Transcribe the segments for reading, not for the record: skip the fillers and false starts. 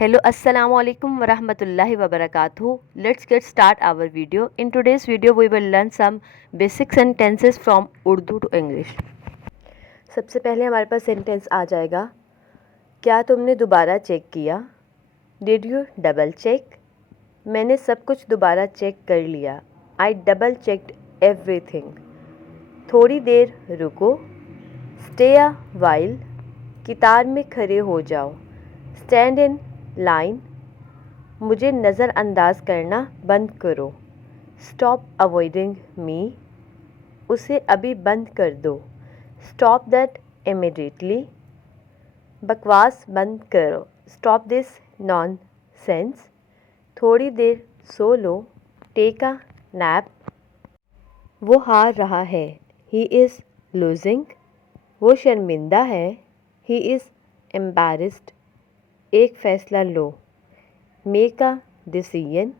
Hello, assalamu alaikum wa rahmatullahi wa barakatuh. Let's get start our video. In today's video, we will learn some basic sentences from Urdu to English. सबसे पहले हमारे पास sentence आ जाएगा, क्या तुमने दोबारा check किया? Did you double check? मैंने सब कुछ दोबारा चेक कर लिया. I double checked everything. थोड़ी देर रुको. Stay a while. कतार में खड़े हो जाओ. Stand in line. मुझे नज़रअंदाज करना बंद करो. Stop avoiding me. उसे अभी बंद कर दो. Stop that immediately. बकवास बंद करो. Stop this nonsense. थोड़ी देर सो लो. Take a nap. वो हार रहा है. He is losing. वो शर्मिंदा है. He is embarrassed. एक फ़ैसला लो. Make a decision.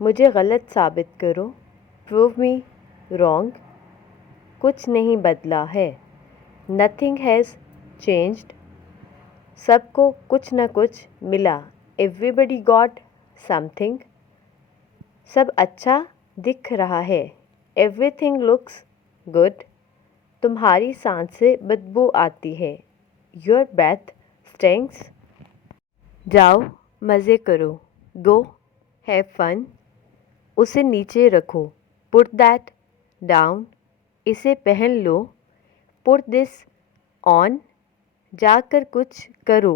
मुझे गलत साबित करो. Prove me wrong. कुछ नहीं बदला है. Nothing has changed. सबको कुछ न कुछ मिला. Everybody got something. सब अच्छा दिख रहा है. Everything looks good. तुम्हारी सांस से बदबू आती है. Your breath stinks. जाओ मज़े करो. Go have fun. उसे नीचे रखो. Put that down. इसे पहन लो. Put this on. जाकर कुछ करो.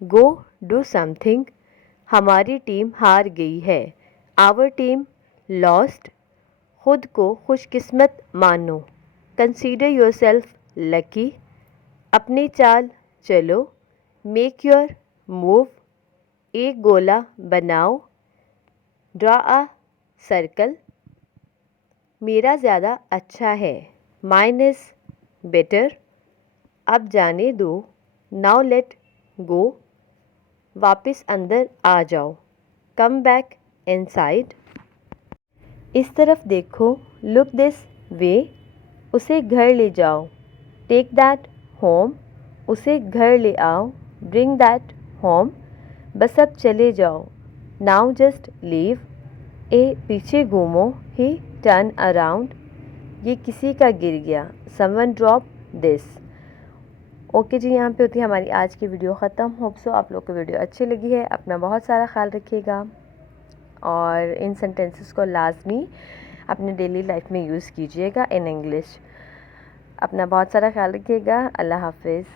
Go do something. हमारी टीम हार गई है. Our team lost. खुद को खुशकिस्मत मानो. Consider yourself lucky. अपनी चाल चलो. Make your move. एक गोला बनाओ. Draw a circle. मेरा ज़्यादा अच्छा है. Mine is better. अब जाने दो. Now let go. वापस अंदर आ जाओ. Come back inside. इस तरफ देखो. Look this way. उसे घर ले जाओ. Take that home. उसे घर ले आओ. Bring that home. बस अब चले जाओ. Now just leave. ए पीछे घूमो. ही टर्न अराउंड. ये किसी का गिर गया. Someone drop this. ओके जी, यहाँ पे होती है हमारी आज की वीडियो ख़त्म. होप सो आप लोग को वीडियो अच्छी लगी है. अपना बहुत सारा ख्याल रखिएगा और इन सेंटेंसेस को लाजमी अपने डेली लाइफ में यूज़ कीजिएगा इन इंग्लिश. अपना बहुत सारा ख्याल रखिएगा. अल्लाह हाफिज़.